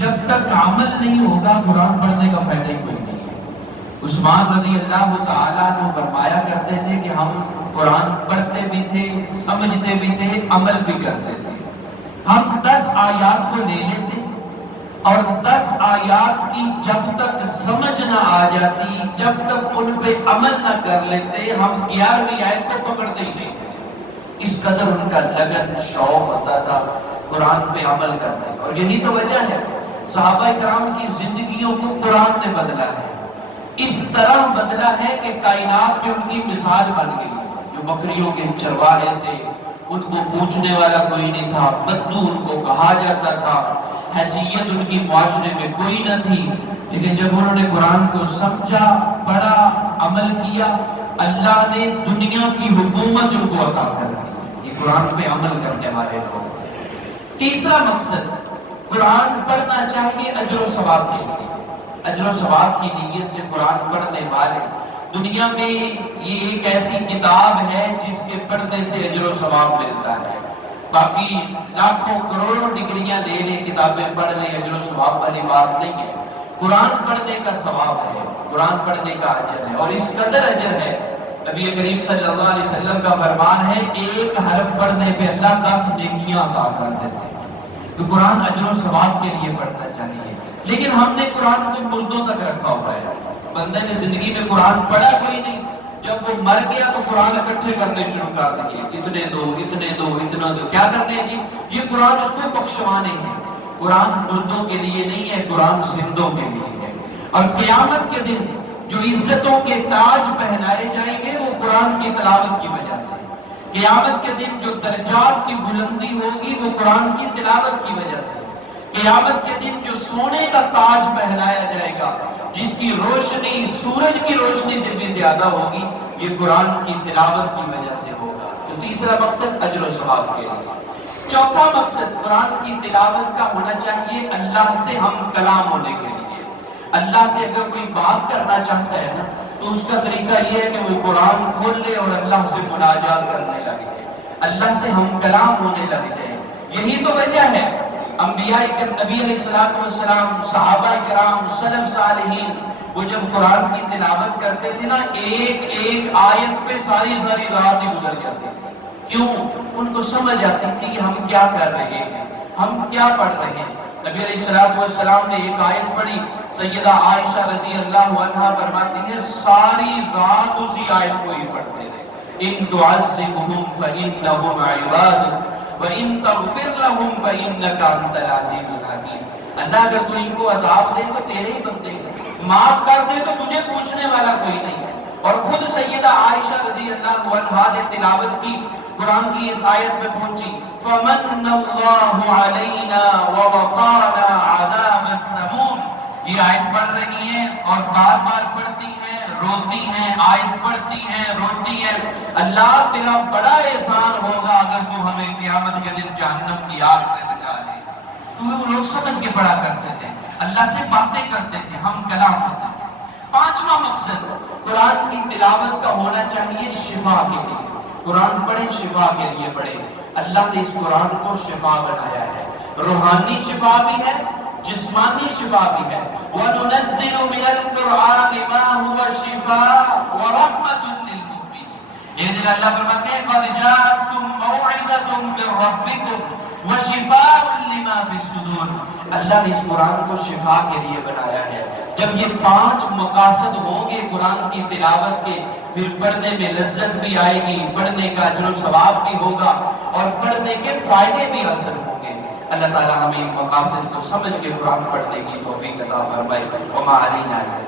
جب تک عمل نہیں ہوگا قرآن پڑھنے کا فائدہ ہی کوئی نہیں ہے۔ عثمان رضی اللہ تعالیٰ عنہ فرمایا کرتے تھے کہ ہم قرآن پڑھتے بھی تھے، سمجھتے بھی تھے، عمل بھی کرتے تھے۔ ہم 10 آیات کو لے لیتے اور 10 آیات کی جب تک سمجھ نہ آ جاتی، جب تک ان پہ عمل نہ کر لیتے، ہم 11ویں آیت کو پکڑتے ہی نہیں تھے۔ اس قدر ان کا لگن شوق ہوتا تھا قرآن پہ عمل کرنے کا۔ اور یہی تو وجہ ہے صحابہ کرام کی زندگیوں کو قرآن نے بدلا ہے، اس طرح بدلا ہے کہ کائنات میں ان کی مثال بن گئی۔ جو بکریوں کے چرواہے تھے، ان کو پوچھنے والا کوئی نہیں تھا، بدو ان کو کہا جاتا تھا، حیثیت ان کی معاشرے میں کوئی نہ تھی، لیکن جب انہوں نے قرآن کو سمجھا، پڑھا، عمل کیا، اللہ نے دنیا کی حکومت ان کو عطا کر دی۔ یہ قرآن پہ عمل کرنے والے لوگ۔ تیسرا مقصد، قرآن پڑھنا چاہیے اجر و ثواب کے لیے۔ اجر و ثواب کی نیت سے قرآن پڑھنے والے، دنیا میں یہ ایک ایسی کتاب ہے جس کے پڑھنے سے اجر و ثواب ملتا ہے۔ باقی لاکھوں کروڑوں ڈگریاں لے لیں، کتابیں پڑھ لیں، اجر و ثواب والی بات نہیں ہے۔ قرآن پڑھنے کا ثواب ہے، قرآن پڑھنے کا اجر ہے، اور اس قدر اجر ہے، نبی کریم صلی اللہ علیہ وسلم کا فرمان ہے ایک حرف پڑھنے پہ اللہ 10 نیکیاں عطا کر دیتے ہیں۔ تو قرآن اجر و ثواب کے لیے پڑھنا چاہیے، لیکن ہم نے قرآن کو مردوں تک رکھا ہوا ہے۔ بندے نے زندگی میں قرآن پڑھا کوئی نہیں، جب وہ مر گیا تو قرآن اکٹھے کرنے شروع کر دیے، اتنے دو، اتنے دو، اتنا دو۔ کیا کرنے جی؟ یہ قرآن اس کو بخشوانے ہیں۔ قرآن مردوں کے لیے نہیں ہے، قرآن زندوں کے لیے ہے۔ اور قیامت کے دن جو عزتوں کے تاج پہنائے جائیں گے وہ قرآن کی تلاوت کی وجہ سے۔ قیامت کے دن جو درجات کی بلندی ہوگی وہ قرآن کی تلاوت کی وجہ سے۔ قیامت کے دن جو سونے کا تاج پہنایا جائے گا، جس کی روشنی سورج کی روشنی سے بھی زیادہ ہوگی، یہ قرآن کی تلاوت کی وجہ سے ہوگا۔ تو تیسرا مقصد اجر و ثواب کے لیے۔ چوتھا مقصد قرآن کی تلاوت کا ہونا چاہیے اللہ سے ہم کلام ہونے کے لیے۔ اللہ سے اگر کوئی بات کرنا چاہتا ہے نا تو اس کا طریقہ یہ ہے کہ وہ قرآن کھول لے اور اللہ سے مناجات کرنے لگے، اللہ سے ہم کلام ہونے لگ جائیں۔ یہی تو وجہ ہے انبیاء کرام، نبی علیہ الصلوۃ والسلام، صحابہ کرام، سلف صالحین، وہ جب قرآن کی تلاوت کرتے تھے نا ایک ایک آیت پہ ساری رات ہی گزر جاتی تھی۔ کیوں؟ ان کو سمجھ آتی تھی کہ ہم کیا کر رہے ہیں، ہم کیا پڑھ رہے ہیں۔ نبی علیہ الصلوۃ والسلام نے ایک آیت پڑھی، سیدہ عائشہ رضی اللہ عنہا فرماتی ہیں ساری رات اسی آیت کو ہی پڑھتے رہے۔ ان تعذبهم فإنهم عبادك وَإِن تَغْفِرْ لَهُمْ فَإِنَّكَ أَنْتَ الْعَزِيزُ الْحَكِيمُ۔ اللہ اگر تو ان کو عذاب دے تو تیرے ہی بندے ہیں، معاف کر دے تو تجھے پوچھنے والا کوئی نہیں ہے۔ اور خود سیدہ عائشہ رضی اللہ عنہا نے تلاوت کی، قرآن کی اس آیت میں پہنچی فَمَنَّ اللَّهُ عَلَيْنَا وَوَقَانَا عَذَابَ السَّمُومِ۔ یہ آیت پڑھ رہی ہیں اور بار بار پڑھتی ہیں، روتی ہیں، آیت پڑھتی ہیں، روتی ہیں، اللہ تیرا بڑا احسان ہوگا اگر تو ہمیں قیامت کے دن جہنم کی آگ سے بچا لے۔ تو وہ لوگ سمجھ کے پڑھا کرتے تھے، اللہ سے باتیں کرتے تھے، ہم کلام ہوتے تھے۔ پانچواں مقصد قرآن کی تلاوت کا ہونا چاہیے شفا کے لیے۔ قرآن پڑھیں، شفا کے لیے پڑھیں۔ اللہ نے اس قرآن کو شفا بنایا ہے، روحانی شفا بھی ہے، جسمانی شفا بھی ہے۔ وَنُنَزِّلُ مِنَ الْقُرْآنِ مَا هُوَ شِفَاءٌ وَرَحْمَةٌ لِّلْمُؤْمِنِينَ۔ یہ دن اللہ فرماتے ہیں قَدْ جَاءَتْكُمْ مَوْعِظَةٌ مِّن رَّبِّكُمْ وَشِفَاءٌ لِّمَا فِي الصُّدُورِ۔ اللہ نے اس قرآن کو شفا کے لیے بنایا ہے۔ جب یہ 5 مقاصد ہوں گے قرآن کی تلاوت کے، پھر پڑھنے میں لذت بھی آئے گی، پڑھنے کا اجر و ثواب بھی ہوگا اور پڑھنے کے فائدے بھی حاصل ہوں گے۔ اللہ تعالیٰ ہمیں ان مقاصد کو سمجھ کے قرآن پڑھنے کی توفیق عطا فرمائے۔ وما علینا الا